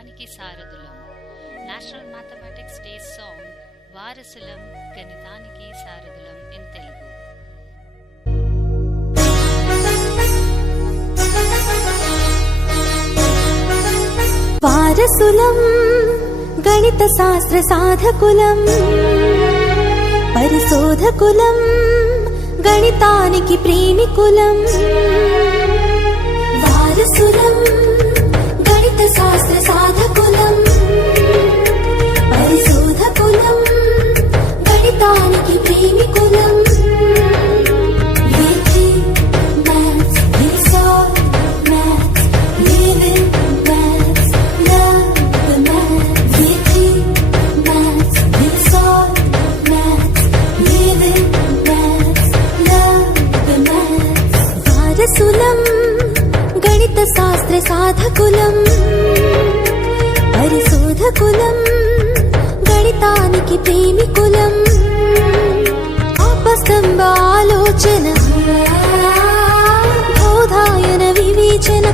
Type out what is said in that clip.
గణితానికి సారథులం. National mathematics day song వారసులం గణితానికి సారథులం ఇన్ తెలుగు. వారసులం గణిత శాస్త్ర సాధకులం, పరిశోధకులం గణితానికి ప్రేమికులం. వారసులం గణిత శాస్త్ర సాధకులం, పరిశోధకులం గణితానికి ప్రేమికులం. వారసులం గణిత శాస్త్ర సాధకులం, పరిశోధకులం గణితానికి ప్రేమికులం. ఆపస్తంభ ఆలోచన, బోధాయన వివేచన,